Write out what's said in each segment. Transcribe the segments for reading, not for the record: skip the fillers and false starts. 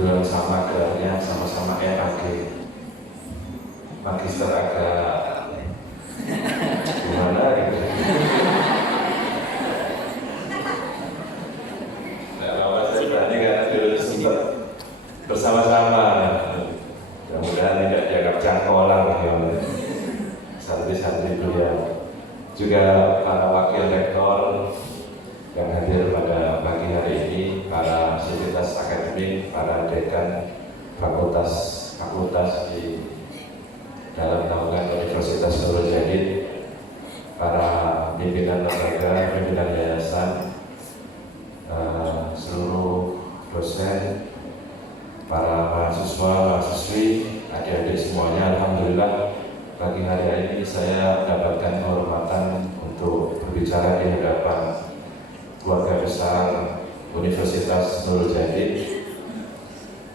kebetulan sama gelarnya sama-sama MAG, Magister Agama gimana gitu. Nggak apa-apa, saya berani karena dulu sempat bersama-sama. Mudah-mudahan tidak dianggap cangkolan ya, santri-santri beliau. Juga para wakil rektor yang hadir pada pagi hari ini, para sivitas akademik, para dekan fakultas di dalam naungan Universitas Nurul Jadid, para pimpinan lembaga, pimpinan yayasan, seluruh dosen, para mahasiswa, mahasiswi, adik-adik semuanya, alhamdulillah pagi hari ini saya mendapatkan kehormatan untuk berbicara di hadapan keluarga besar Universitas Nurul Jadid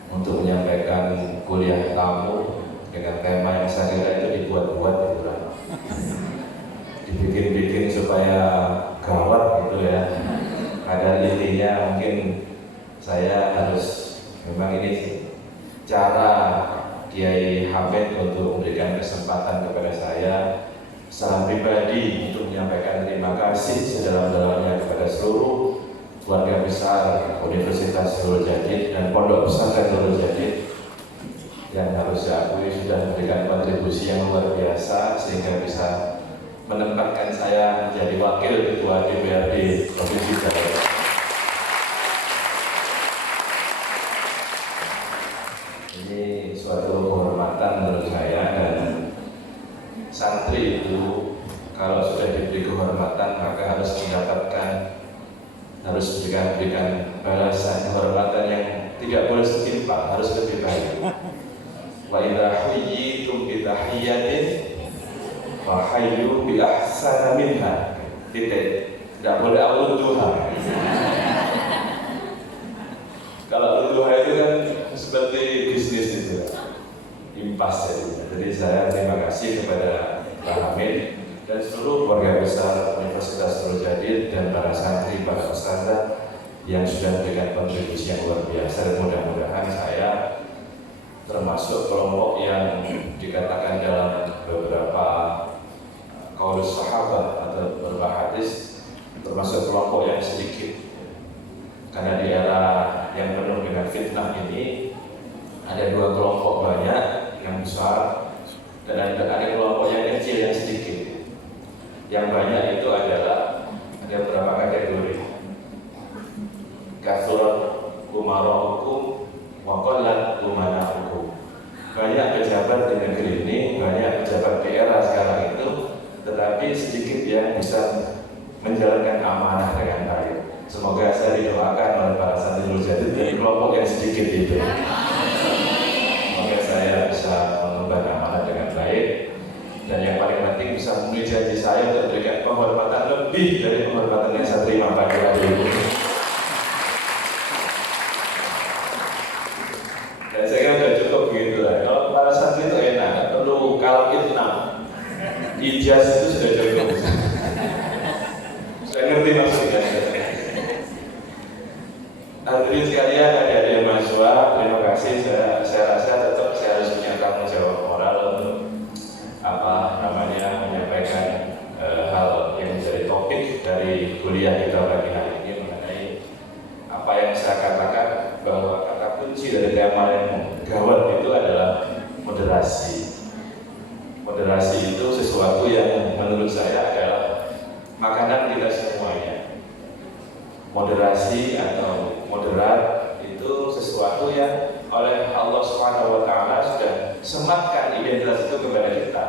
untuk menyampaikan kuliah tamu dengan tema yang saya kira itu dibuat-buat gitu lah, dibikin-bikin supaya gawat gitu ya. Ada intinya, mungkin saya harus, memang ini cara Kiai Hamid untuk memberikan kesempatan kepada saya secara pribadi untuk menyampaikan terima kasih sedalam-dalamnya kepada seluruh keluarga besar Universitas Nurul Jadid dan Pondok Pesantren Nurul Jadid yang harus diakui sudah memberikan kontribusi yang luar biasa sehingga bisa menempatkan saya menjadi wakil ketua DPRD Provinsi Jawa Barat. Ini suatu kehormatan menurut saya, dan santri itu kalau sudah diberi kehormatan maka harus mendapatkan, harus berikan balasan kehormatan yang tidak boleh setimpal, harus lebih baik. Wa idza huyyitum bi tahiyyatin fa hayyu bi ahsana minha. Tidak boleh al-duha. Kalau al-duha itu kan seperti bisnis itu, impas ya. Jadi saya terima kasih kepada Pak Hamid dan seluruh keluarga besar Universitas Nurul Jadid dan para santri, para ustadzah yang sudah memberikan kontribusi yang luar biasa, dan mudah-mudahan saya termasuk kelompok yang dikatakan dalam beberapa qaulus sahabat atau beberapa hadis termasuk kelompok yang sedikit, karena di era yang penuh dengan fitnah ini ada dua kelompok banyak yang besar dan ada kelompok yang kecil yang sedikit. Yang banyak itu adalah ada beberapa kategori. Kathurat umara'ukum wa qallat umana'ukum. Banyak pejabat di negeri ini, banyak pejabat di era sekarang itu, tetapi sedikit yang bisa menjalankan amanah dengan baik. Semoga saya didoakan oleh para santri Nurul Jadid dari kelompok yang sedikit itu. Semoga saya bisa mengemban amanah dengan baik, dan yang paling penting bisa memenuhi janji saya untuk memberikan penghormatan lebih dari penghormatan yang saya terima pagi hari ini. Dan saya kira sudah cukup begitu lah. Kalau para santri itu enak, nggak perlu kalam itnam, ijaz itu sudah cukup. Saya ngerti maksudnya. Hadirin sekalian, adik-adik mahasiswa, terima kasih. Saya rasa tetap saya harus punya tanggung jawab moral untuk menyampaikan hal yang menjadi topik dari kuliah kita pagi hari ini mengenai apa yang saya katakan bahwa kata kunci dari tema yang gawat itu adalah moderasi. Moderasi itu sesuatu yang menurut saya adalah makanan kita semuanya. Moderasi atau moderat itu sesuatu yang oleh Allah Subhanahu wa Ta'ala sudah sematkan identitas itu kepada kita,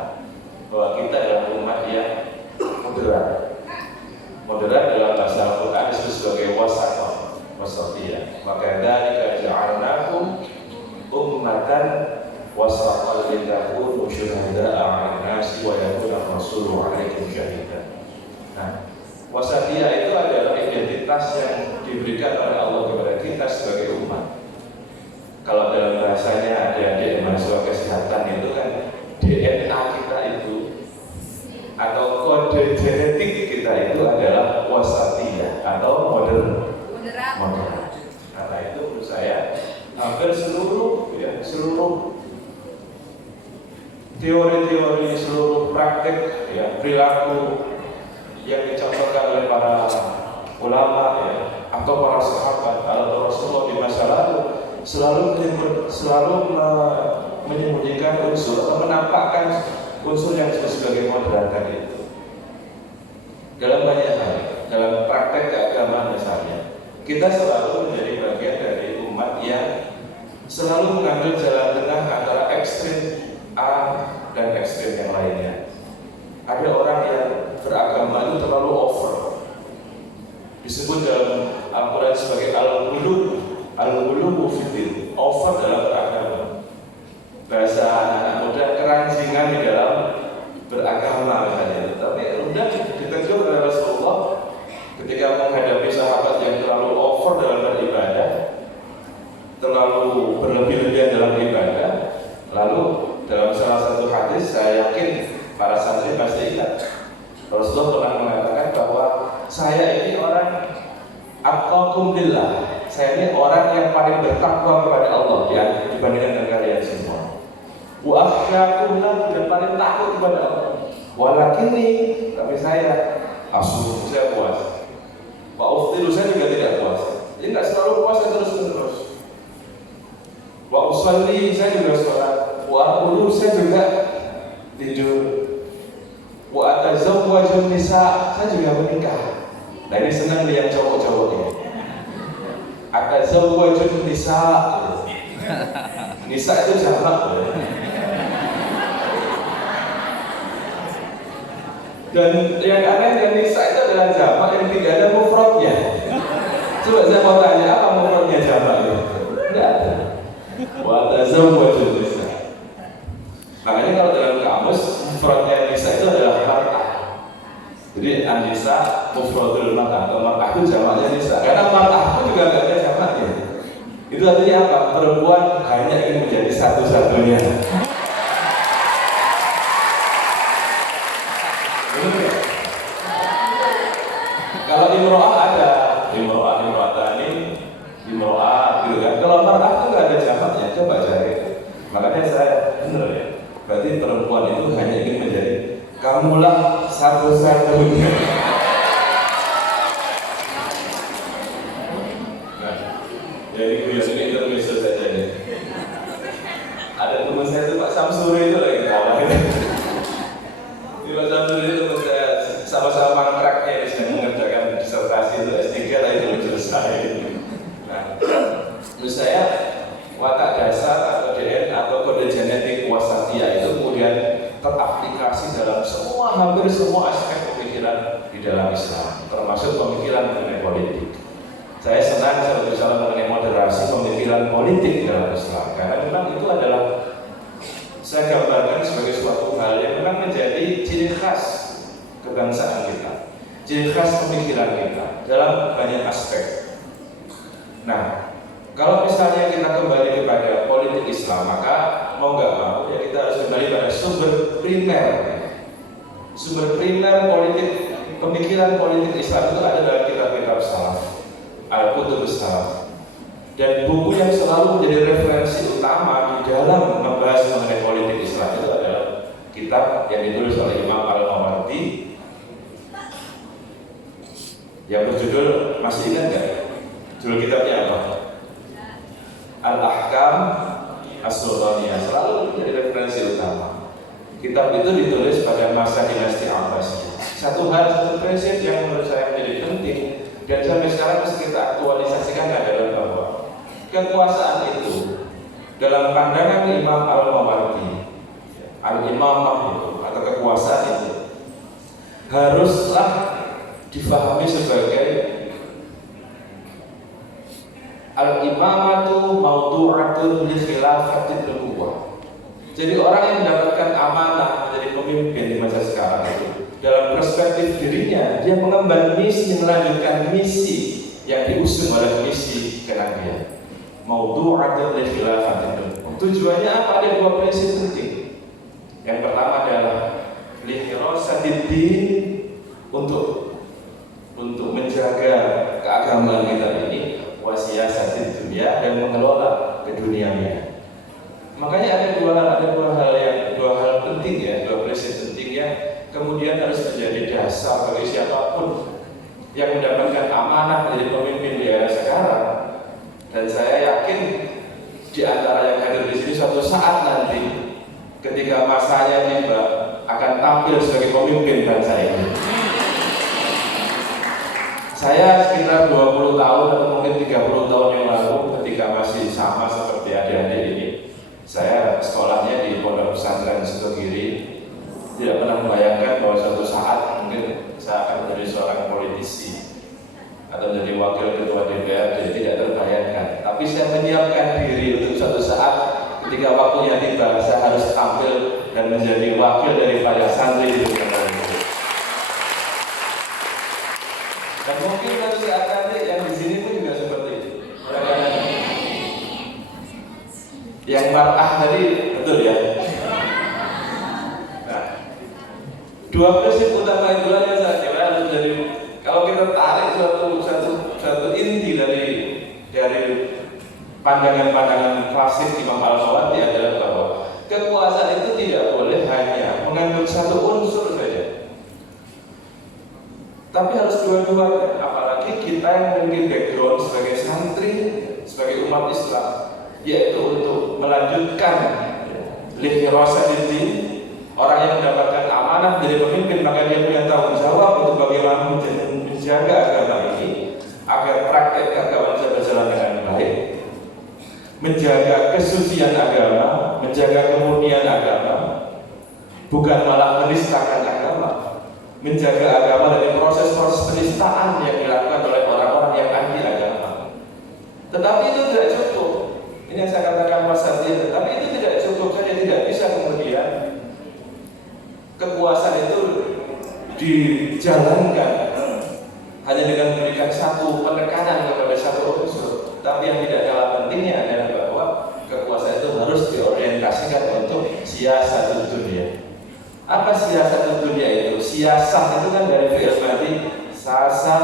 bahwa kita adalah umat yang moderat. Moderat dalam bahasa Al-Quran disebut sebagai wasatiyah. Maka dzalika ja'alnakum ummatan wasatan litakunu syuhada'a 'alan nasi wa yakuna rasulu 'alaikum syahida. Nah, wasatiyah itu adalah identitas yang diberikan oleh Allah kepada kita sebagai umat. Kalau dalam bahasanya adik-adik mahasiswa kesehatan itu kan DNA kita itu atau kode genetik kita itu adalah wasatiyah atau moderat. Karena itu menurut saya hampir seluruh teori-teori, seluruh praktek perilaku yang dicontohkan oleh para ulama atau para sahabat atau Rasulullah di masa lalu selalu menyembunyikan unsur atau menampakkan unsur yang sebagai moderator itu dalam banyak hal. Dalam praktek keagamaan misalnya, kita selalu menjadi bagian dari umat yang selalu mengambil jalan tengah antara ekstrim A dan ekstrim yang lainnya. Ada orang yang beragama itu terlalu over, disebut dalam Al-Quran sebagai al-ghuluw fiddin, over dalam beragama. Bahasa anak muda, keranjingan di dalam beragama misalnya. Tapi kemudian ditegur oleh Rasulullah ketika menghadapi sahabat yang terlalu over dalam beribadah, terlalu berlebih-lebihan dalam ibadah. Lalu dalam salah satu hadis, saya yakin para santri pasti ingat, Rasulullah pernah mengatakan bahwa saya ini orang atqakum lillah, saya ini orang yang paling bertakwa kepada Allah dibandingkan dengan kalian semua. Wa akhsyakum lahu, yang paling takut kepada Allah. Walakini, tapi saya puasa. Wa uftiru, saya juga tidak puasa. Jadi tidak selalu puasa terus-menerus. Wa usalli, saya juga sholat. Wa aqulu, saya juga tidur. Wa atazawwajun nisa, saya juga menikah. Nah ini senang nih yang cowok-cowok ini. Atazawwajun nisa, nisa itu jamak. Dan yang aneh dan nisa itu adalah jamak yang tidak ada mufradnya. Coba saya mau tanya, apa mufradnya jamak itu? Tidak ada. Wa atazawwajun nisa. Makanya kalau dalam kamus mufradnya nisa itu adalah mar'ah. Jadi an-nisa mufradul mar'ah, atau mar'ah itu jamaknya nisa. Karena mar'ah pun juga tidak ada jamaknya. Itu artinya apa? Perempuan hanya ingin menjadi satu-satunya. Kalau imro'ah ada, imro'atani, imro'ah gitu kan. Kalau mar'ah itu nggak ada jamaknya, coba cari. Makanya saya benar ya. Berarti perempuan itu hanya ingin menjadi kamulah satu-satunya. Nah, jadi biasanya intermezzo saja nih. Ada teman saya itu Pak Samsuri itu lagi kawan. Pak Samsuri itu teman saya sama-sama mangkraknya di sini mengerjakan disertasi itu S3 tapi belum selesai. Nah, menurut saya watak dasar atau DNA atau kode genetik wasatiyah itu kemudian teraplikasi dalam hampir semua aspek pemikiran di dalam Islam, termasuk pemikiran mengenai politik. Saya senang saya berbicara mengenai moderasi pemikiran politik di dalam Islam, karena memang itu adalah saya gambarkan sebagai suatu hal yang memang menjadi ciri khas kebangsaan kita, ciri khas pemikiran kita dalam banyak aspek. Nah, kalau misalnya kita kembali kepada politik Islam, maka mau nggak mau ya kita harus kembali pada sumber primer politik, pemikiran politik Islam itu ada dalam kitab-kitab salaf, al-kutub salaf, dan buku yang selalu menjadi referensi utama di dalam membahas mengenai politik Islam itu adalah kitab yang ditulis oleh Imam Al-Mawardi yang berjudul, masih ingat nggak? Judul kitabnya apa? Al-Ahkam As-Sultaniyah, selalu menjadi referensi utama. Kitab itu ditulis pada masa dinasti Abbasiyah. Satu prinsip yang menurut saya menjadi penting dan sampai sekarang mesti kita aktualisasikan adalah bahwa kekuasaan itu dalam pandangan Imam Al-Mawardi, al-imamah itu atau kekuasaan itu haruslah difahami sebagai al-imamatu mawdu'atun li khilafatin nubuwah. Jadi orang yang mendapatkan amanah menjadi pemimpin di masa sekarang itu, dalam perspektif dirinya, dia mengemban misi, melanjutkan misi yang diusung oleh misi kenabian. Mawdu'atun li khilafatin nubuwah. Tujuannya apa? Ada dua prinsip penting. Yang pertama adalah li hirasatid din, untuk menjaga keagamaan kita ini, wasiyasatid dunia, dan mengelola duniawinya. Makanya ada dua hal penting ya, dua prinsip penting yang kemudian harus menjadi dasar bagi siapapun yang mendapatkan amanah menjadi pemimpin di era sekarang. Dan saya yakin di antara yang hadir di sini suatu saat nanti ketika masanya tiba akan tampil sebagai pemimpin bangsa ini. Saya sekitar 20 tahun atau mungkin 30 tahun yang lalu ketika masih sama seperti adik-adik ini, saya sekolahnya di Pondok Pesantren Sukogiri, tidak pernah membayangkan bahwa suatu saat mungkin saya akan menjadi seorang politisi atau menjadi wakil ketua DPRD, tidak terbayangkan. Tapi saya menyiapkan diri untuk suatu saat ketika waktunya tiba, saya harus tampil dan menjadi wakil daripada santri di negara ini. Dan mungkin suatu saat nanti yang di sini pun juga seperti itu. Yang mar'ah tadi betul ya. Nah, dua prinsip utama itulah yang saya kira harus menjadi. Kalau kita tarik suatu inti dari pandangan-pandangan klasik Imam Al-Mawardi adalah bahwa kekuasaan itu tidak boleh hanya mengambil satu unsur saja, tapi harus dua-duanya. Apalagi kita yang memiliki background sebagai santri, sebagai umat Islam, yaitu untuk melanjutkan lihirasatiddin, orang yang mendapatkan amanah dari pemimpin, maka dia punya tanggung jawab untuk bagaimana menjaga agama ini agar praktek agama bisa berjalan dengan baik, menjaga kesucian agama, menjaga kemurnian agama, bukan malah menistakan agama, menjaga agama dari proses-proses penistaan yang dilakukan oleh orang-orang yang anti agama. Tetapi itu tidak cukup. Ini yang saya katakan Mas Satya, tetapi itu tidak cukup saja, tidak bisa kemudian kekuasaan itu dijalankan hanya dengan memberikan satu penekanan kepada satu unsur. Tapi yang tidak kalah pentingnya adalah bahwa kekuasaan itu harus diorientasikan untuk siasat dunia. Apa siasat dunia itu? Siasat itu kan dari fi'il madhi, sasa,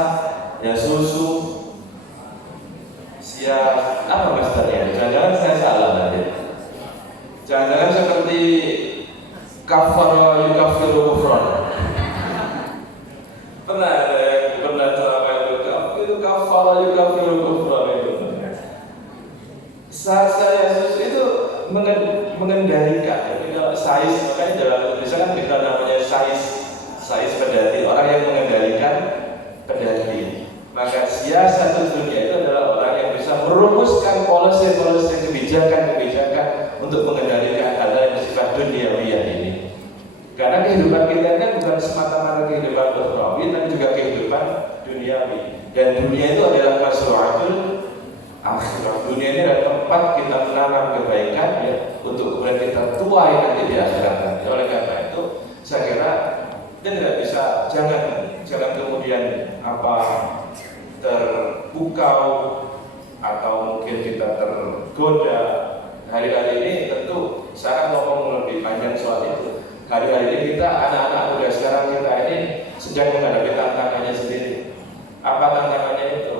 ya susu, apa masdarnya? Jangan-jangan saya salah tadi. Jangan-jangan seperti kafara yukaffiru kufran. Pernah ceramah itu kafara yukaffiru kufran itu. Sasa ya susu itu mengendalikan. Jadi kalau sais, makanya dalam Indonesia kan kita namanya sais pedati, orang yang mengendalikan pedati. Maka siasat dunia itu adalah orang yang bisa merumuskan polisi-polisi kebijakan-kebijakan untuk mengendalikan hal yang bersifat duniawiyah ini. Karena kehidupan kita kan bukan semata-mata kehidupan ukhrawi, tapi juga kehidupan duniawi. Dan dunia itu adalah masru'atul akhirah. Dunia ini adalah tempat kita menanam kebaikan ya, untuk kemudian kita tuai nanti di akhirat nanti. Oleh karena itu, saya kira tidak bisa, jangan kemudian terpukau atau mungkin kita tergoda. Hari-hari ini tentu saya ngomong lebih panjang soal itu. Hari-hari ini kita anak-anak muda sekarang kita ini sedang menghadapi tantangannya sendiri. Apa tantangannya itu?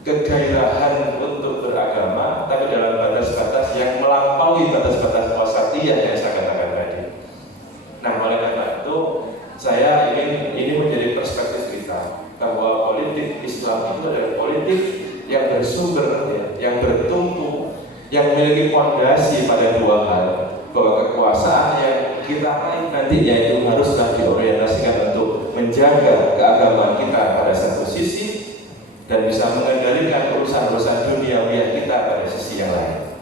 Kegairahan untuk beragama, tapi dalam batas-batas yang melampaui batas-batas wasatiyah yang saya katakan tadi. Nah, oleh karena itu saya ingin ini menjadi perspektif kita bahwa politik Islam itu adalah politik yang bersumber, yang bertumpu, yang memiliki fondasi pada dua hal, bahwa kekuasaan yang kita raih nantinya itu haruslah diorientasikan untuk menjaga keagamaan kita pada satu sisi dan bisa mengendalikan urusan-urusan duniawi kita pada sisi yang lain.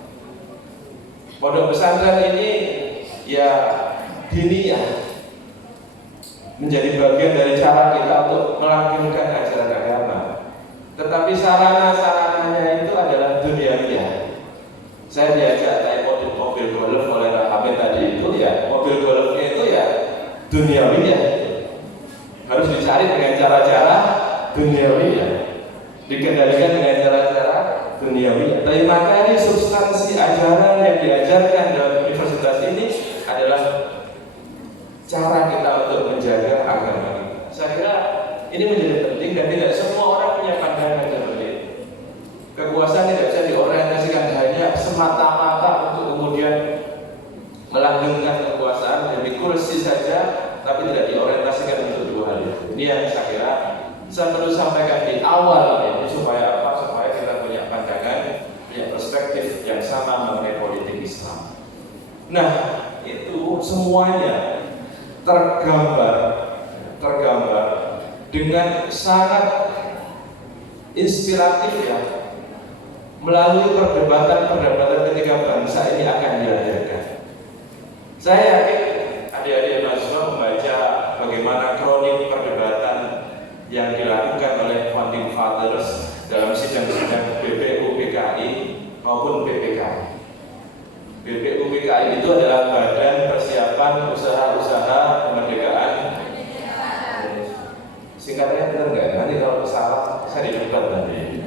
Pondok pesantren ini ya diniyah menjadi bagian dari cara kita untuk melanggengkan ajaran agama. Tetapi sarana-sarananya itu adalah duniawiyah. Saya diajak naik mobil golf oleh Hamid tadi itu ya, mobil golfnya itu ya duniawiyah. Harus dicari dengan cara-cara duniawiyah, dikendalikan dengan cara-cara duniawiyah. Tapi materi substansi ajaran yang diajarkan dalam universitas ini adalah cara kita untuk menjaga agama kita. Saya kira ini menjadi penting dan tidak semua orang punya pandangan seperti itu. Kekuasaan tidak bisa diorientasikan hanya semata perspektif yang sama mengenai politik Islam. Nah, itu semuanya tergambar dengan sangat inspiratif ya, melalui perdebatan ketika bangsa ini akan dilahirkan. Saya yakin adik-adik mahasiswa membaca bagaimana kronik perdebatan yang dilakukan oleh founding fathers dalam sidang-sidang BPUPKI maupun PPKI. BPUPKI itu adalah Badan Persiapan Usaha-Usaha Kemerdekaan. Singkatnya benar nggak? Nanti kalau salah saya didebat nanti.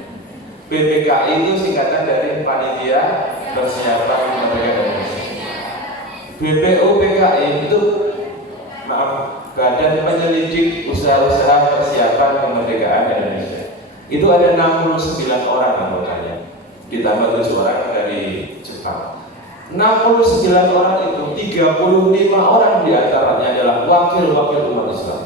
BPKI itu singkatan dari Panitia Persiapan Kemerdekaan Indonesia. BPUPKI itu Badan Penyelidik Usaha-Usaha Persiapan Kemerdekaan Indonesia. Itu ada 69 orang anggotanya, ditambah 7 orang dari Jepang. 69 orang itu 35 orang diantaranya adalah wakil-wakil umat Islam.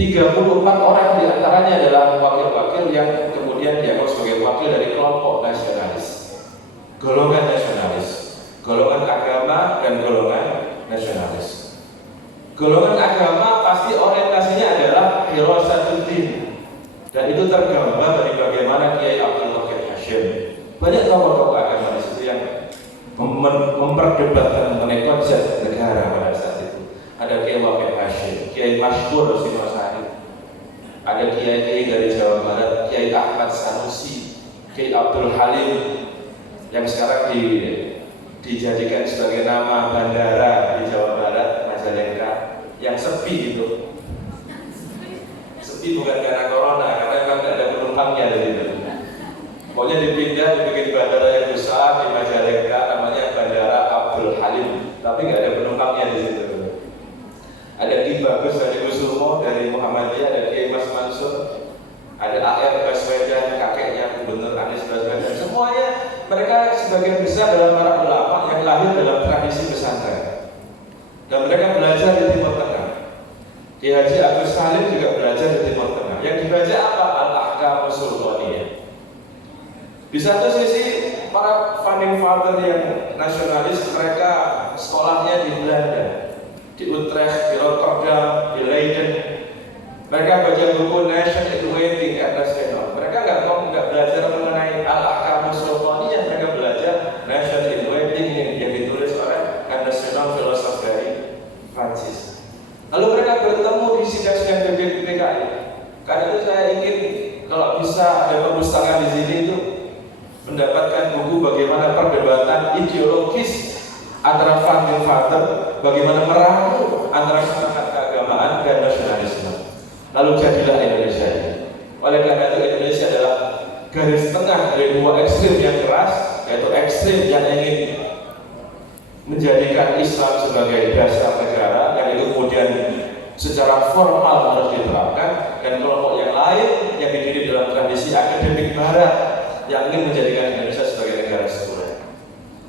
34 orang diantaranya adalah wakil-wakil yang kemudian dianggap sebagai wakil dari kelompok nasionalis, golongan nasionalis, golongan agama dan golongan nasionalis. Golongan agama pasti orientasinya adalah Hirosatuddin, dan itu tergambar dari bagaimana Kiai Abdul Wahid Hashim. Banyak tokoh-tokoh agama di situ yang memperdebatkan mengenai konsep negara pada saat itu. Ada Kiai Wahid Hashim, Kiai Mashkur Singosari, ada Kiai dari Jawa Barat, Kiai Ahmad Sanusi, Kiai Abdul Halim yang sekarang dijadikan sebagai nama bandara di Jawa Barat, Majalengka, yang sepi itu. Sepi bukan karena corona, karena memang tidak ada penumpangnya di situ. Pokoknya dipindah, dibikin bandara yang besar di Majalengka, namanya Bandara Abdul Halim, tapi nggak ada penumpangnya di situ. Ada Ki Bagus Hadi Kusumo dari Muhammadiyah, ada Kiai Mas Mansur, ada AR Baswedan, kakeknya Gubernur Anies Baswedan. Semuanya mereka sebagian besar dalam para ulama yang lahir dalam tradisi pesantren, dan mereka belajar di Timur Tengah. Ki Haji Agus Salim juga belajar di Timur Tengah. Yang dibaca apa? Al-Ahkam Sultaniyah. Di satu sisi para founding father yang nasionalis, mereka sekolahnya di Belanda, di Utrecht, di Rotterdam, di Leiden. Mereka baca buku Nation in Waiting at National. Mereka nggak belajar mengenai Al-Ahkam Sultaniyah, mereka belajar Nation in Waiting yang ditulis oleh National Philosopher dari Prancis. Lalu mereka bertemu di sidang-sidang BPUPKI. Karena itu saya ingin kalau bisa ada perpustakaan di sini itu mendapatkan buku bagaimana perdebatan ideologis antara founding father, bagaimana meramu antara semangat keagamaan dan nasionalisme. Lalu jadilah Indonesia ini. Oleh karena itu Indonesia adalah garis tengah dari dua ekstrim yang keras, yaitu ekstrim yang ingin menjadikan Islam sebagai dasar negara, yang itu kemudian secara formal harus diterapkan, dan kelompok yang lain yang dididik dalam tradisi akademik Barat yang ingin menjadikan Indonesia sebagai negara sekuler.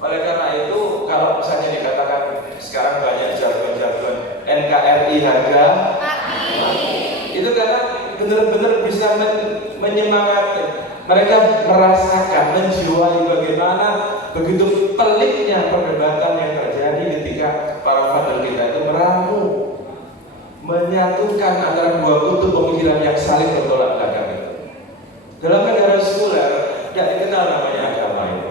Oleh karena itu, kalau misalnya dikatakan sekarang banyak jargon-jargon NKRI harga itu karena benar-benar bisa menyemangati. Mereka merasakan, menjiwai bagaimana begitu peliknya perdebatan yang terjadi ketika para founder kita itu meramu, menyatukan antara dua kutub pemikiran yang saling bertolak belakang itu. Dalam negara sekuler tidak dikenal namanya agama itu.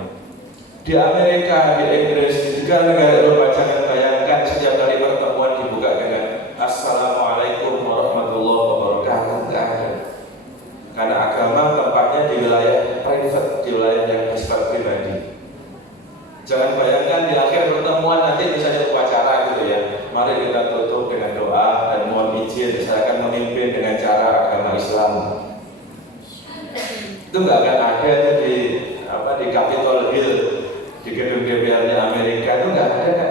Di Amerika, di Inggris, di negara-negara Eropa, jangan bayangkan setiap kali pertemuan dibuka dengan Assalamualaikum warahmatullahi wabarakatuh. Tidak ada. Karena agama tempatnya di wilayah private, di wilayah yang bersifat pribadi. Jangan bayangkan di akhir pertemuan nanti misalnya upacara gitu ya, mari kita tutup dengan doa dan mohon izin saya akan memimpin dengan cara agama Islam. Itu nggak akan ada di Capitol Hill, di gedung DPR-nya Amerika, itu nggak ada.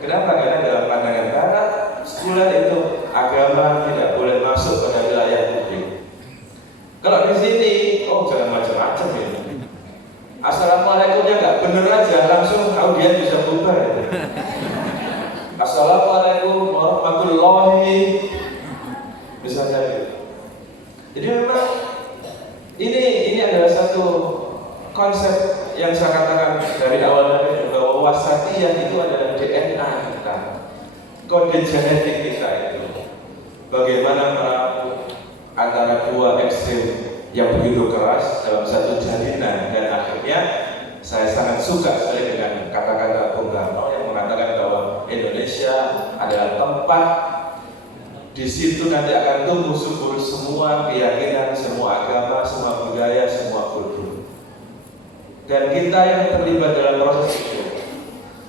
Kenapa? Karena dalam pandangan Barat, sekuler itu agama tidak boleh masuk pada wilayah publik. Kalau di sini, jangan macam-macam ya. Assalamualaikumnya nggak bener aja, langsung audien bisa bubar ya. Assalamualaikum warahmatullahi misalnya gitu. Jadi memang ini adalah satu konsep yang sangat wasatiyah itu adalah DNA kita, kode genetik kita itu. Bagaimana meramu antara dua ekstrem yang begitu keras dalam satu jalinan, dan akhirnya saya sangat suka sekali dengan kata-kata Bung Karno yang mengatakan bahwa Indonesia adalah tempat di situ nanti akan tumbuh subur semua keyakinan, semua agama, semua budaya, semua kultur. Dan kita yang terlibat dalam proses itu,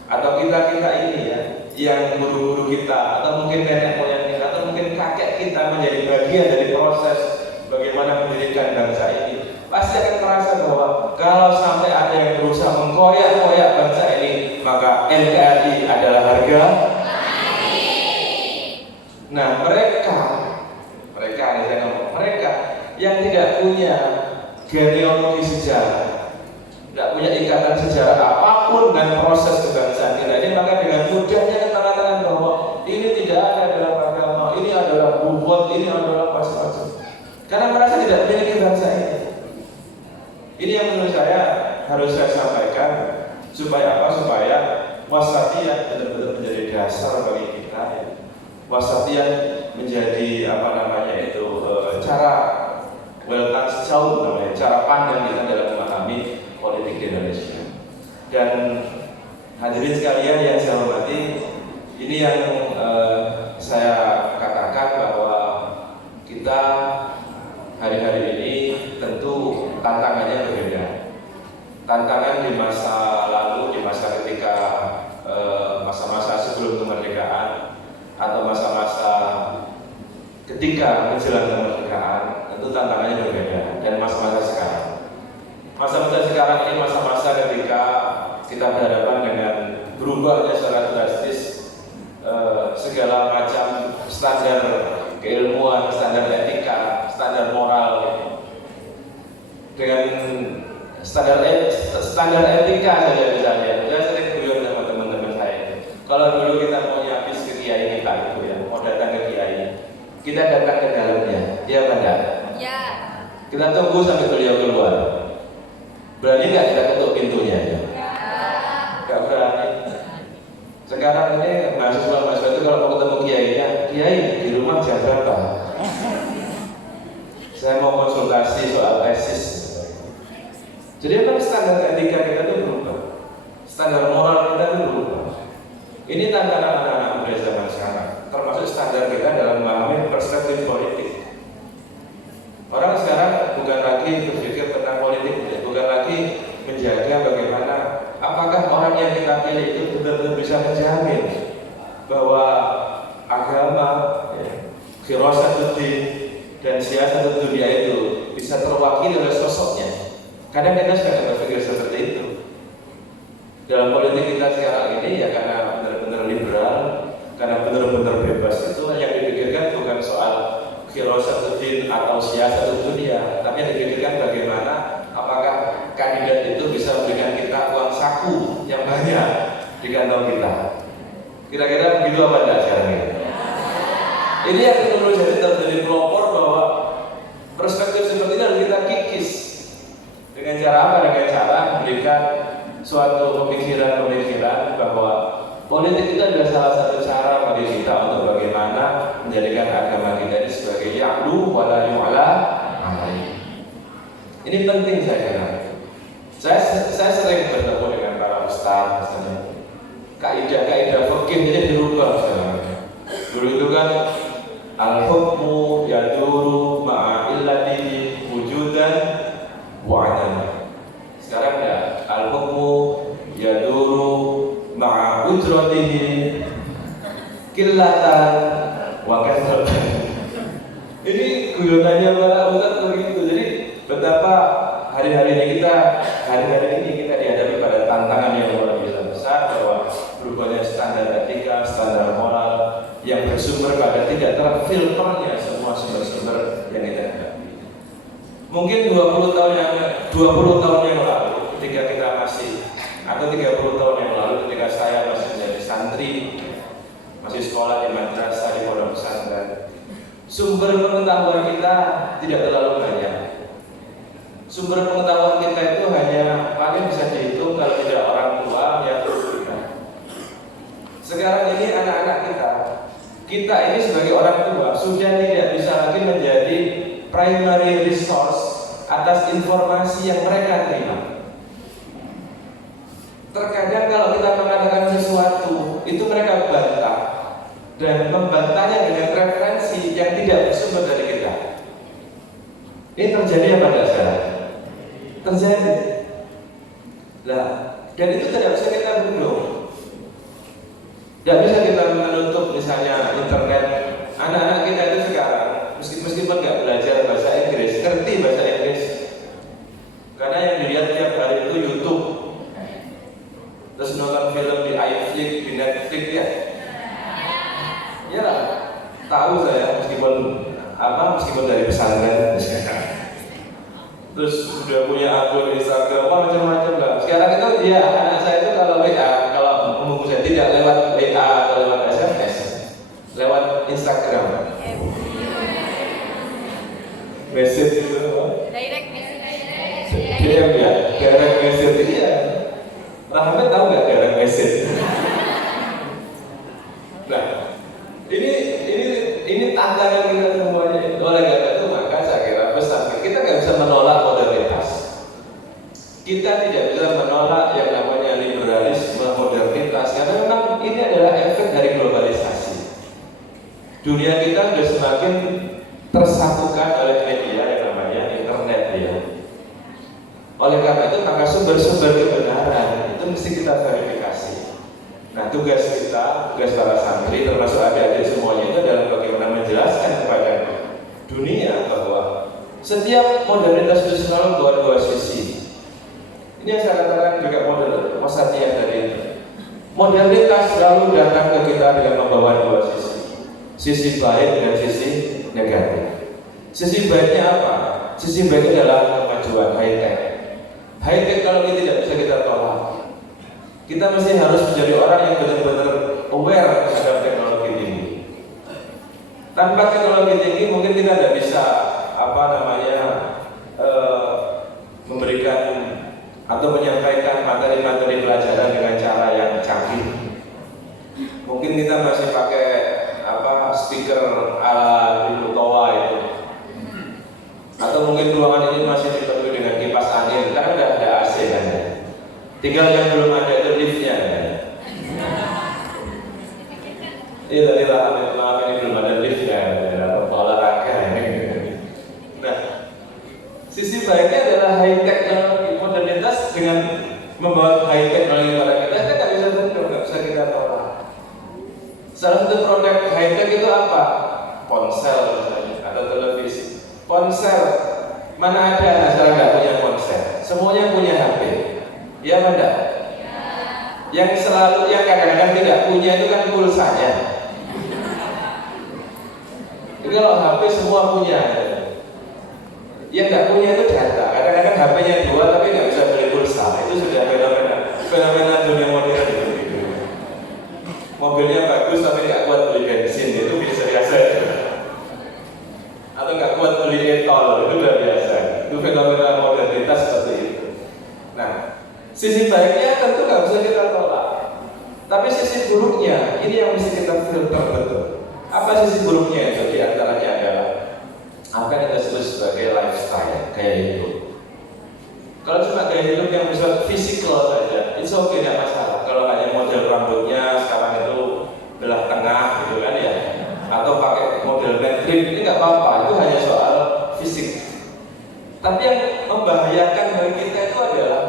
atau kita ini ya, yang guru-guru kita, atau mungkin nenek moyang kita, atau mungkin kakek kita menjadi bagian dari proses bagaimana mendirikan bangsa ini, pasti akan merasa bahwa kalau sampai ada yang berusaha mengkoyak-koyak bangsa ini, maka NKRI adalah harga. Nah, mereka yang tidak punya genealogi sejarah, tidak punya ikatan sejarah apapun dengan proses kebangsaan kita ini, maka dengan mudahnya mengatakan bahwa ini tidak ada dalam agama, ini adalah buhut, ini adalah macam-macam. Karena merasa tidak memiliki bangsa ini. Ini yang menurut saya harus saya sampaikan, supaya apa? Supaya wasatiyah benar-benar menjadi dasar bagi kita. Ya. Wasatiyah menjadi cara jauh namanya, cara pandang kita dalam memahami politik di Indonesia. Dan hadirin sekalian yang saya hormati, ini yang saya katakan bahwa kita hari-hari ini tentu tantangannya berbeda. Tantangan di masa lalu, di masa ketika masa-masa sebelum kemerdekaan atau masa-masa ketika menjelang kemerdekaan, tentu tantangannya berbeda. Dan masa-masa sekarang, masa-masa sekarang ini masa-masa ketika kita berhadapan dengan berubahnya secara drastis segala macam standar keilmuan, standar etika, standar moral. Dengan standar etika saja misalnya, saya sering guyon sama teman-teman saya. Kalau dulu kita mau nyapis ke kiai kita itu ya, mau datang ke kiai, kita datang ke dalamnya, iya benar? Ya. Kita tunggu sampai beliau keluar. Berani nggak kita ketuk pintunya? Ya. Nggak berani. Sekarang ini mahasiswa itu kalau mau ketemu kiainya, kiai di rumah jam berapa? Saya mau konsultasi soal tesis. Jadi memang standar etika kita itu berubah, standar moral kita itu berubah. Ini tantangan anak-anak muda zaman sekarang, termasuk standar kita dalam memahami perspektif politik. Orang sekarang bukan lagi berpikir tentang politik, bukan lagi menjaga bagaimana apakah orang yang kita pilih itu benar-benar bisa menjamin bahwa agama, firasatuddin dan siasat dunia itu bisa terwakili oleh sosoknya. Kadang kita sudah berpikir seperti itu. Dalam politik kita sekarang ini ya karena benar-benar liberal, karena benar-benar bebas, itu yang dipikirkan bukan soal firasatuddin atau siasat dunia, tapi yang dipikirkan bagaimana apakah kandidat itu bisa memberikan kita uang saku yang banyak di kantong kita. Kira-kira begitu apa enggak sekarang ini? Ini yang menurut saya terjadi pelopor bahwa perspektif seperti ini harus kita kikis. Dengan cara apa? Dengan cara memberikan suatu pemikiran-pemikiran bahwa politik itu adalah salah satu cara bagi kita untuk bagaimana menjadikan agama kita ini sebagai ya'lu wa la yu'la alaihi. Ini penting saya kira. Saya sering bertemu dengan para ustaz misalnya. Kaidah-kaidah fikih ini dirubah sekarang. Dulu itu kan al-hukmu yaduru ma'a illatihi wujudan wa adam. Sekarang ya al-hukmu yaduru ma'a ujratihi qillatan wa kasratan. Ini guyonannya para ustaz begitu. Jadi betapa hari-hari ini kita dihadapi pada tantangan yang luar biasa besar, bahwa berubahnya standar etika, standar moral yang bersumber pada tidak terfilternya semua sumber-sumber yang kita hadapi. Mungkin 20 tahun yang lalu ketika kita masih, atau 30 tahun yang lalu ketika saya masih menjadi santri, masih sekolah di madrasah, di pondok pesantren, sumber pengetahuan kita tidak terlalu banyak. Sumber pengetahuan kita itu hanya paling bisa dihitung kalau tidak orang tua yang berguna. sudah tidak bisa lagi menjadi primary resource atas informasi yang mereka terima. Terkadang kalau kita mengatakan sesuatu, itu mereka bantah dan membantahnya dengan referensi yang tidak bersumber dari kita. Ini terjadi apa tidak sekarang? Terjadi. Nah, dan itu tidak bisa kita bendung. Tidak bisa kita menutup misalnya internet. Anak-anak kita itu sekarang meskipun nggak belajar bahasa Inggris, ngerti bahasa Inggris. Karena yang dilihat tiap hari itu YouTube. Terus nonton film di iFlix, di Netflix ya. Ya, tahu saya meskipun dari pesantren. Terus sudah punya akun Instagram, macam-macam lah. Sekarang itu dia anak saya itu kalau WA, kalau menghubungi saya tidak lewat WA atau lewat SMS, lewat Instagram. Message itu apa? Direct message. Dia ya, direct message dia. Rahmat tahu nggak direct message? Nah, ini tantangan kita semuanya. Oleh karena itu maka saya kira pesan kita nggak bisa menolak modernitas. Kita tidak bisa menolak yang namanya liberalisme, modernitas, karena memang ini adalah efek dari globalisasi. Dunia kita sudah semakin tersatukan oleh media yang namanya internet ya. Oleh karena itu maka sumber-sumber kebenaran itu mesti kita verifikasi. Nah, tugas kita, tugas para santri termasuk adik-adik semuanya itu adalah bagaimana menjelaskan kepada dunia bahwa setiap modernitas itu selalu membawa dua sisi. Ini yang saya katakan juga model wasatiyah dari itu. Modernitas selalu datang ke kita dengan membawa dua sisi baik dan sisi negatif. Sisi baiknya apa? Sisi baiknya adalah kemajuan high-tech. High-tech kalau ini tidak bisa kita tolak. Kita mesti harus menjadi orang yang benar-benar aware terhadap teknologi tinggi. Tanpa teknologi tinggi mungkin kita tidak bisa memberikan atau menyampaikan materi-materi pelajaran dengan cara yang canggih. Mungkin kita masih pakai speaker ala di toa itu, atau mungkin ruangan ini masih dipenuhi dengan kipas angin karena tidak ada AC kan ya. Tinggal yang belum ada itu liftnya kan. Iya tadi maaf ini belum ada liftnya, ada olahraga ya. Nah, sisi baiknya adalah high technology, modernitas dengan membawa high technology kepada kita nggak bisa tentu, nggak bisa kita tolak. Salah satu produk high tech itu apa? Ponsel misalnya, atau televisi. Ponsel, mana ada anak sekarang nggak punya ponsel? Semuanya punya HP. Iya apa enggak? Ya. Yang kadang-kadang tidak punya itu kan pulsanya. Jadi kalau HP semua punya. Yang nggak punya itu data. Kadang-kadang HP-nya dua tapi nggak bisa beli pulsa. Itu sudah fenomena dunia modern itu. Mobilnya bagus tapi nggak kuat beli bensin, itu biasa-biasa. Atau nggak kuat beli etol, itu udah biasa. Itu fenomena modernitas seperti itu. Nah, sisi baiknya tentu nggak bisa kita tolak. Tapi sisi buruknya, ini yang mesti kita filter betul. Apa sisi buruknya itu? Di antaranya adalah apa yang kita sebut sebagai lifestyle, gaya hidup. Kalau cuma gaya hidup yang bersifat fisikal saja, itu oke, tidak masalah. Kalau hanya model rambutnya sekarang itu belah tengah gitu kan ya, atau pakai model Netflix, ini nggak apa-apa, itu hanya soal fisik. Tapi yang membahayakan bagi kita itu adalah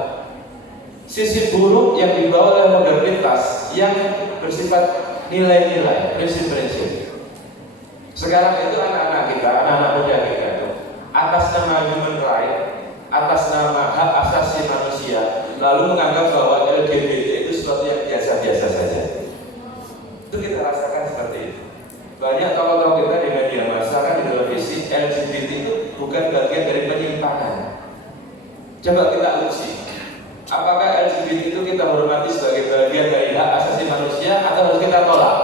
sisi buruk yang dibawa oleh modernitas yang bersifat nilai-nilai, prinsip-prinsip. Sekarang itu anak-anak kita, anak-anak muda kita itu atas nama human right, atas nama hak asasi manusia, lalu menganggap bahwa LGBT itu sesuatu yang biasa-biasa saja. Itu kita rasakan seperti itu. Banyak tokoh-tokoh kita di media massa kan, di televisi, LGBT itu bukan bagian dari penyimpangan. Coba kita uji, apakah LGBT itu kita hormati sebagai bagian dari hak asasi manusia atau harus kita tolak?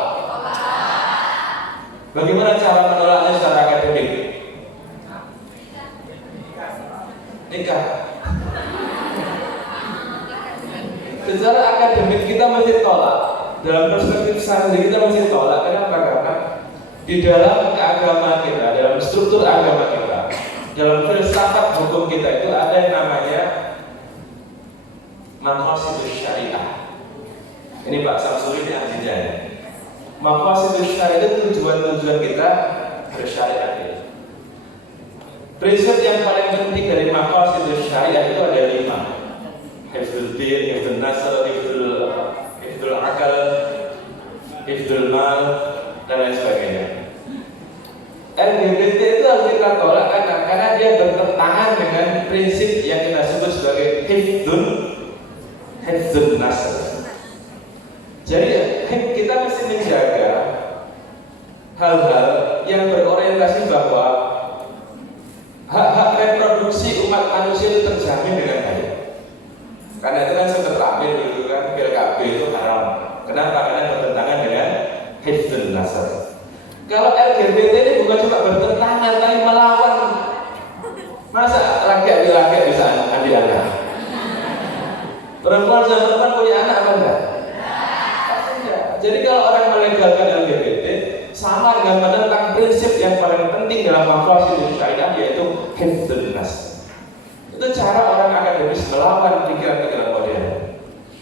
Bagaimana cara menolaknya secara akademik? Nikah. Secara akademik kita mesti tolak. Dalam perspektif santri kita mesti tolak. Kenapa? Karena di dalam agama kita, dalam struktur agama kita, dalam filsafat hukum kita itu ada yang namanya maqasidus syariah. Ini Pak Samsuri ini ahlinya ya. Maqasidus syariah itu tujuan-tujuan kita bersyariat ini. Prinsip yang paling penting dari maqasidus syariah itu ada 5. Hifdzul din, hifdzul nasl, hifdzul akal, hifdzul mal, dan lain sebagainya. LGBT itu harus kita tolak karena dia bertentangan dengan prinsip yang kita sebut sebagai hifdzul nasl. Jadi kita mesti menjaga hal-hal yang berorientasi bahwa hak-hak reproduksi umat manusia itu terjamin dengan baik. Karena itu kan sempat ramai dulu kan, PKB itu haram. Kenapa? Karena bertentangan dengan hifdzul nasl. Kalau LGBT ini bukan cuma bertentangan, tapi melawan. Masa laki-laki bisa ambil anak? Perempuan sama perempuan punya anak apa enggak? Jadi kalau orang melegalkan LGBT sama dengan menentang prinsip yang paling penting dalam maqasidus syariah, yaitu hifdzul nasl. Itu cara orang akademis melawan pikiran-pikiran modern.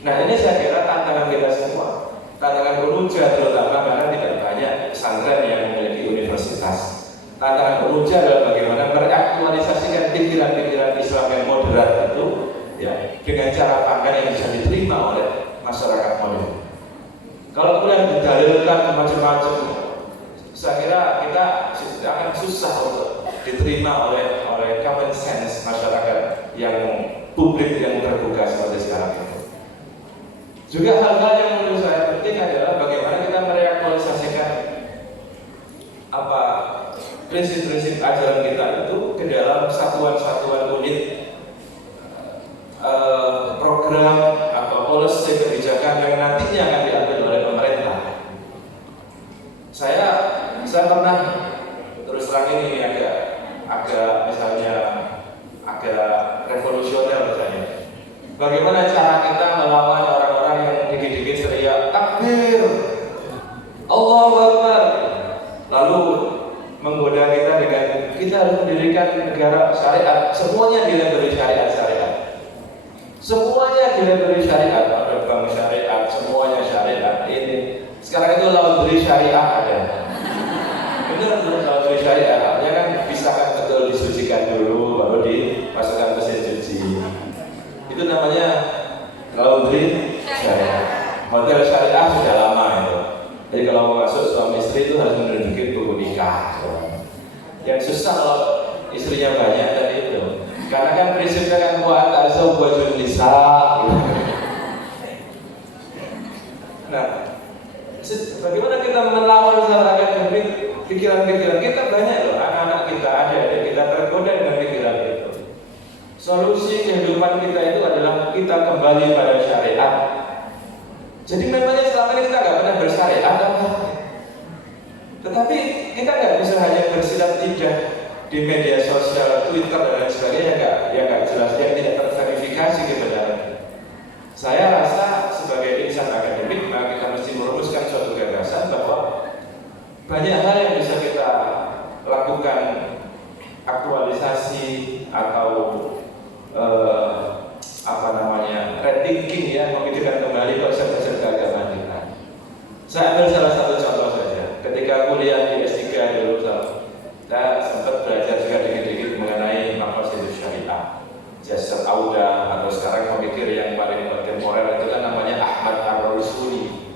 Nah, ini saya kira tantangan kita semua, tantangan Unuja terutama karena tidak banyak pesantren yang memiliki universitas. Tantangan Unuja adalah bagaimana meraktualisasikan pikiran-pikiran Islam yang moderat itu ya dengan cara pandang yang bisa diterima oleh masyarakat modern. Kalau kemudian didalilkan macam-macam, saya kira kita akan susah untuk diterima oleh common sense masyarakat yang publik yang terbuka seperti sekarang ini. Juga hal-hal yang menurut saya penting adalah bagaimana kita mereaktualisasikan prinsip-prinsip ajaran kita itu ke dalam satuan-satuan unit program atau policy kebijakan yang nantinya akan diambil oleh pemerintah. Saya pernah terus terang ini agak misalnya agak revolusioner misalnya. Bagaimana cara kita melawan orang-orang yang dikit-dikit teriak takbir, Allahu Akbar, lalu menggoda kita dengan kita harus mendirikan negara syariat, semuanya dilabeli syariat. Semuanya dilabeli syariat, ada bank syariat, semuanya syariat. Ini sekarang itu laundry syariah ada. Benar laundry syariah, artinya kan bisa kan betul disucikan dulu, baru dimasukkan mesin cuci. Itu namanya laundry syariah. Hotel syariah sudah lama itu. Jadi kalau mau masuk suami istri itu harus menunjukkan buku nikah. Yang susah kalau istrinya banyak tadi itu. Karena kan prinsipnya kan buat azab buat nisa. Nah, bagaimana kita melawan masyarakat dengan pikiran-pikiran kita banyak loh, anak-anak kita ada kita tergoda dengan pikiran itu. Solusi kehidupan kita itu adalah kita kembali pada syariat. Jadi memangnya selama ini kita nggak pernah bersyariat apa? Tetapi kita nggak bisa hanya bersilat lidah di media sosial, Twitter dan lain sebagainya yang nggak jelas, yang tidak terverifikasi kebenarannya. Saya rasa sebagai insan akademik, maka kita mesti merumuskan suatu gagasan bahwa banyak hal yang bisa kita lakukan aktualisasi atau rethinking ya, memikirkan kembali konsep-konsep keagamaan kita. Saya ambil salah satu contoh saja. Ketika kuliah di S3 dulu, saya sempat belajar juga dikit-dikit mengenai maqasidus syariah, Jasad Auda, atau sekarang pemikir yang paling kontemporer itu kan namanya Ahmad Ar-Rusuli.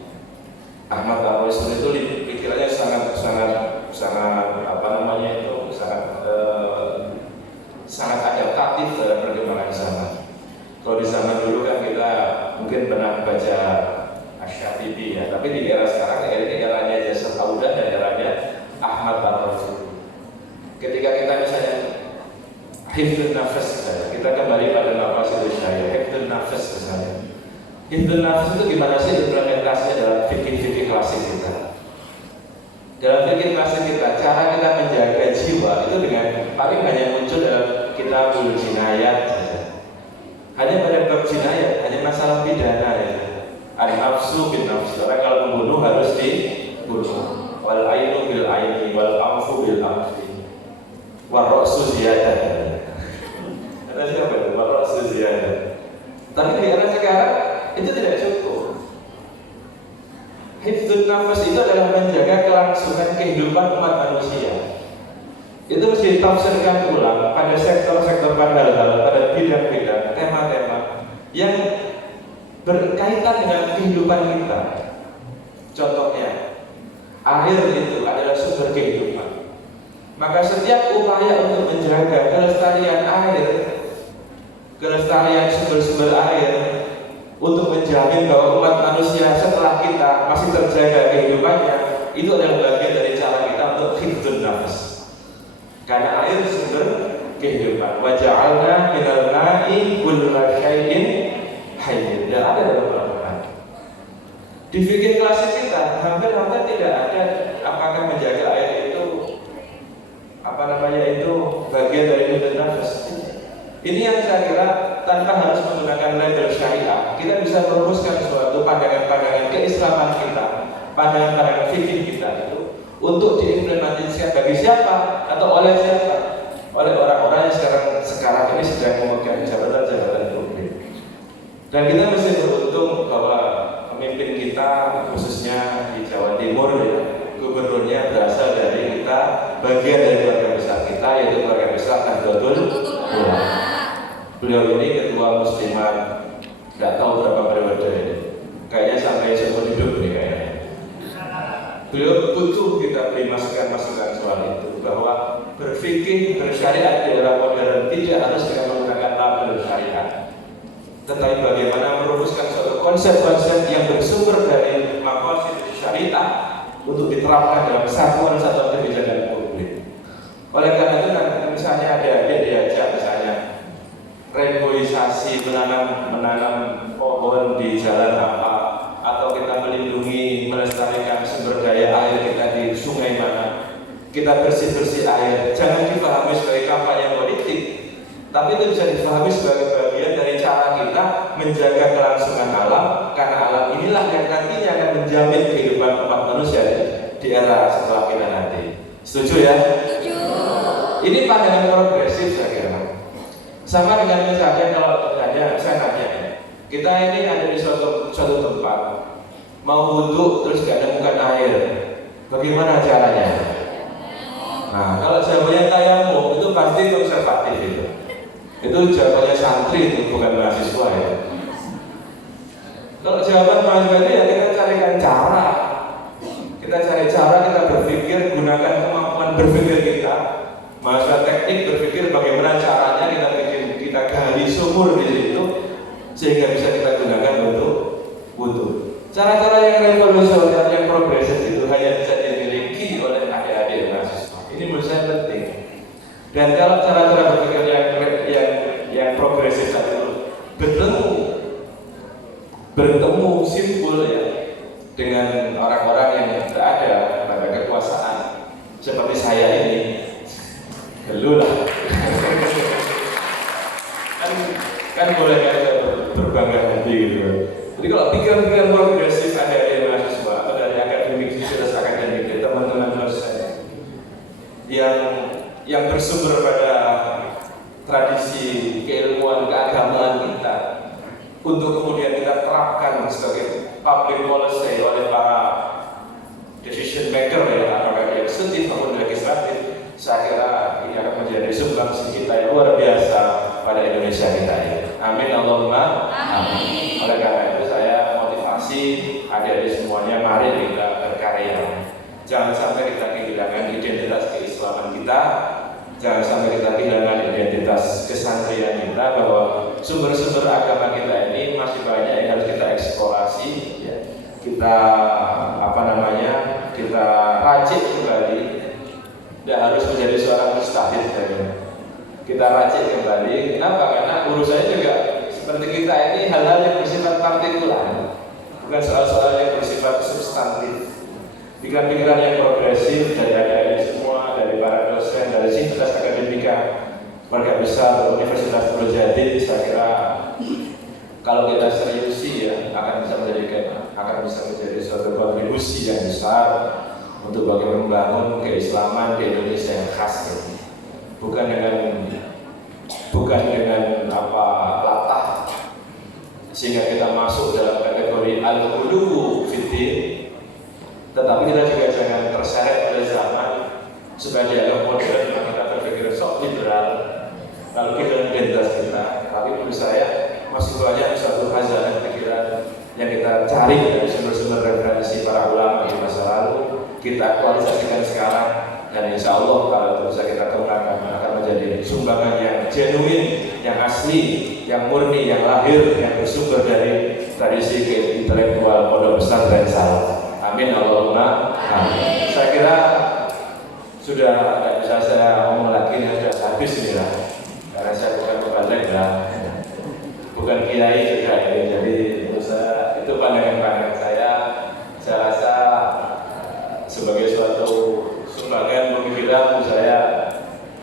Ahmad Ar-Rusuli itu pikirannya sangat sangat adaptatif dalam perkembangan zaman. Kalau di zaman dulu kan kita mungkin pernah baca Asy-Syatibi ya, tapi di era sekarang ini eranya Jasad Auda dan eranya Ahmad Ar-Rusuli. Ketika kita misalnya hifdzun nafas, kita kembali pada maqasidus syariah, hifdzun nafas misalnya. Hifdzun nafas itu gimana sih implementasinya dalam fikih-fikih klasik kita? Dalam fikih klasik kita, cara kita menjaga jiwa itu dengan paling hanya muncul dalam kitabul jinayat saja. Hanya pada bab jinayat, hanya masalah pidana ya. An-nafsu bin nafsu, orang kalau membunuh harus dibunuh. Wal ainu bil aini, wal anfu bil Warrosu ziyadah. Kata siapa itu? Warrosu ziyadah. Tapi di era sekarang itu tidak cukup. Hifdzun nafas itu adalah menjaga kelangsungan kehidupan umat manusia. Itu mesti ditafsirkan ulang pada sektor-sektor, pada hal-hal, pada bidang-bidang, tema-tema yang berkaitan dengan kehidupan kita. Contohnya, air itu adalah sumber kehidupan. Maka setiap upaya untuk menjaga kelestarian air, kelestarian sumber-sumber air, untuk menjamin bahwa umat manusia setelah kita masih terjaga kehidupannya, itu adalah bagian dari cara kita untuk hifdzun nafas. Karena air sumber kehidupan. Wa ja'alna minal ma'i kulla syai'in hayy. Dan ada dalam Al-Quran. Di fikih klasik kita hampir-hampir tidak ada apakah menjaga air itu bagian dari hifdzun nafas. Ini yang saya kira tanpa harus menggunakan label syariah, kita bisa merumuskan suatu pandangan-pandangan keislaman kita, pandangan-pandangan fikih kita itu untuk diimplementasikan bagi siapa atau oleh siapa? Oleh orang-orang yang sekarang ini sedang memegang jabatan-jabatan publik. Dan kita mesti beruntung bahwa pemimpin kita khususnya di Jawa Timur ya, gubernurnya berasal dari kita, bagian dari keluarga besar kita, yaitu keluarga besar Nahdlatul Ulama. Beliau ini ketua muslimat, nggak tahu berapa periode ini, kayaknya sampai seumur hidup nih kayaknya. Beliau butuh kita beri masukan-masukan soal itu, bahwa berfikih bersyariat di era modern tidak harus dengan menggunakan label syariat, tetapi bagaimana merumuskan suatu konsep-konsep yang bersumber dari maqasid syariah untuk diterapkan dalam satuan-satuan kebijakan publik. Oleh karena itu, misalnya ada diajak misalnya reboisasi, menanam pohon di jalan apa, atau kita melindungi, melestarikan sumber daya air kita di sungai mana, kita bersih-bersih air. Jangan dipahami sebagai kampanye politik, tapi itu bisa dipahami sebagai bagian dari cara kita menjaga kelangsungan alam, karena alam inilah yang nantinya akan menjamin kehidupan umat manusia di era setelah kita nanti. Setuju ya? Setuju. Ini pandangan progresif saya kira. Sama dengan misalnya kalau misalnya saya nanya, kita ini ada di suatu tempat, mau wudhu terus gak nemukan air, bagaimana caranya? Nah, kalau jawabannya tayamum itu pasti konservatif itu. Itu jawabannya santri, itu bukan mahasiswa ya. Kalau jawaban mahasiswa itu ya kita carikan cara. Kita cari cara, kita berpikir, gunakan kemampuan berpikir kita. Mahasiswa teknik berpikir bagaimana caranya kita gali sumur di situ sehingga bisa kita gunakan untuk wudhu. Cara-cara yang revolusioner, yang progresif itu hanya bisa dimiliki oleh adik-adik mahasiswa. Ini menurut saya penting. Dan kalau cara-cara berpikir yang progresif itu bertemu simpul ya dengan orang-orang yang berada pada kekuasaan seperti saya ini, dulu lah. kan boleh berbangga hati gitu. Jadi kalau pikiran-pikiran progresif ada dari mahasiswa atau dari akademik, sisius akademik, dari teman-teman dosen yang bersumber pada tradisi keilmuan keagamaan kita, untuk kemudian kita terapkan sebagai public policy oleh para decision maker ya, apakah eksekutif maupun legislatif, saya kira ini akan menjadi sumbangsi kita yang luar biasa pada Indonesia kita ini. Amin Allahumma amin. Oleh karena itu saya motivasi adik-adik semuanya, mari kita berkarya. Jangan sampai kita kehilangan identitas keislaman kita, jangan sampai kita kehilangan identitas kesantrian kita, bahwa sumber-sumber agama kita ini masih banyak yang harus kita eksplorasi ya. Kita kita racik kembali. Tidak harus menjadi seorang mustahid kita racik kembali. Kenapa? Karena urusannya juga seperti kita ini hal-hal yang bersifat partikular, bukan soal-soal yang bersifat substantif. Pikiran-pikiran yang progresif dari adik-adik semua, dari para dosen, dari sivitas akademika, keluarga besar Universitas Trojadin, saya kira kalau kita seriusi ya akan bisa menjadi suatu kontribusi yang besar untuk bagaimana membangun keislaman di Indonesia yang khas ini. bukan dengan apa latah, sehingga kita masuk dalam kategori al-ghuluwu fiddin, tetapi kita juga jangan terseret oleh zaman supaya dianggap modern, maka kita berpikir sok liberal lalu kita identitas kita. Tapi menurut saya masih banyak satu khazanah pikiran yang kita cari dari sumber-sumber referensi para ulama di masa lalu, kita aktualisasikan sekarang, dan insya Allah kalau itu bisa kita kembangkan akan menjadi sumbangan yang genuine, yang asli, yang murni, yang lahir, yang bersumber dari tradisi intelektual Pondok Pesantren Salaf. Amin Allahumma amin. Saya kira sudah tidak bisa saya ngomong lagi, sudah habis ini lah, karena saya bukan pembalik lah, bukan kiai juga ini. Jadi menurut saya itu pandangan saya. Saya rasa sebagai suatu sumbangan pemikiran saya,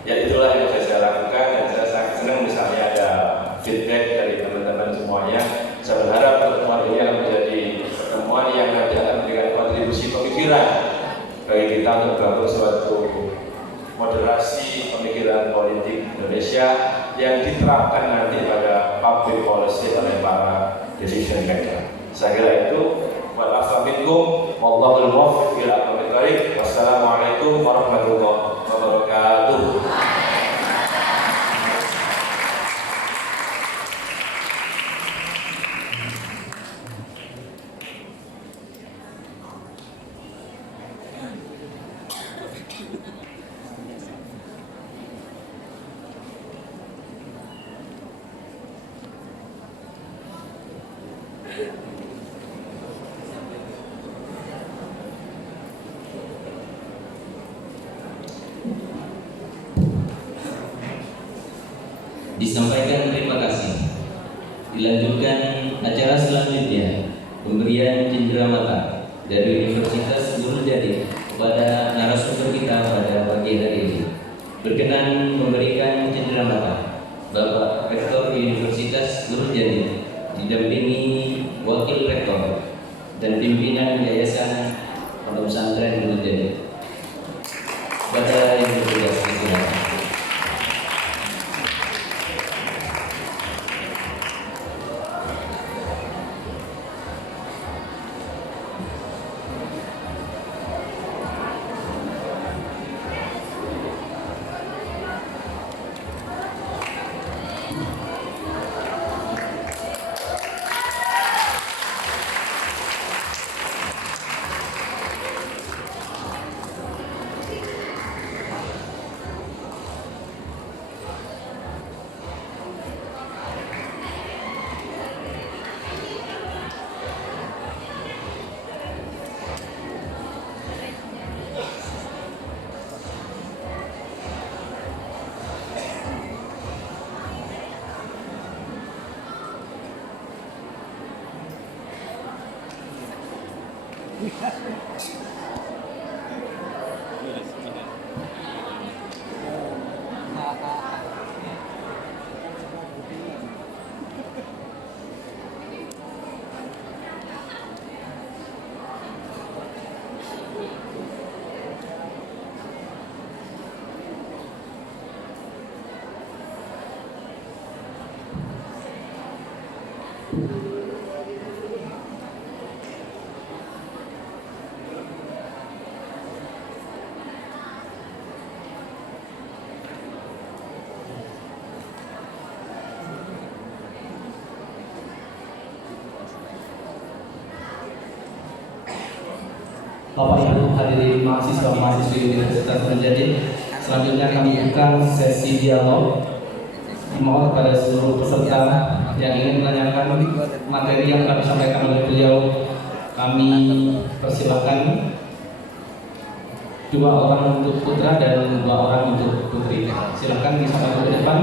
ya itulah yang saya lakukan, dan saya sangat senang misalnya ada feedback dari teman-teman semuanya. Saya berharap pertemuan ini akan menjadi pertemuan yang nanti akan memberikan kontribusi pemikiran bagi kita untuk membangun suatu moderasi pemikiran politik Indonesia yang diterapkan nanti pada public policy oleh para decision maker. Saya kira itu. Wa'alaikumsalam wallahul muwaffiq ila aqwamit thoriq. Wassalamualaikum warahmatullahi wabarakatuh. Disampaikan terima kasih. Dilanjutkan acara selanjutnya, pemberian cenderamata dari Universitas Nurul Jadid kepada narasumber kita pada pagi hari ini. Berkenan memberikan cenderamata Bapak Rektor Universitas Nurul Jadid didampingi Wakil Rektor dan pimpinan Yayasan Pondok Pesantren Nurul Jadid. Kepada yang bertugas disilakan. Bapak Ibu hadirin mahasiswa-mahasiswi Universitas Nurul Jadid, selanjutnya kami buka sesi dialog. Mohon kepada seluruh peserta yang ingin menanyakan materi yang kami sampaikan oleh beliau, kami persilahkan 2 orang untuk putra dan 2 orang untuk putri. Silakan bisa ke depan.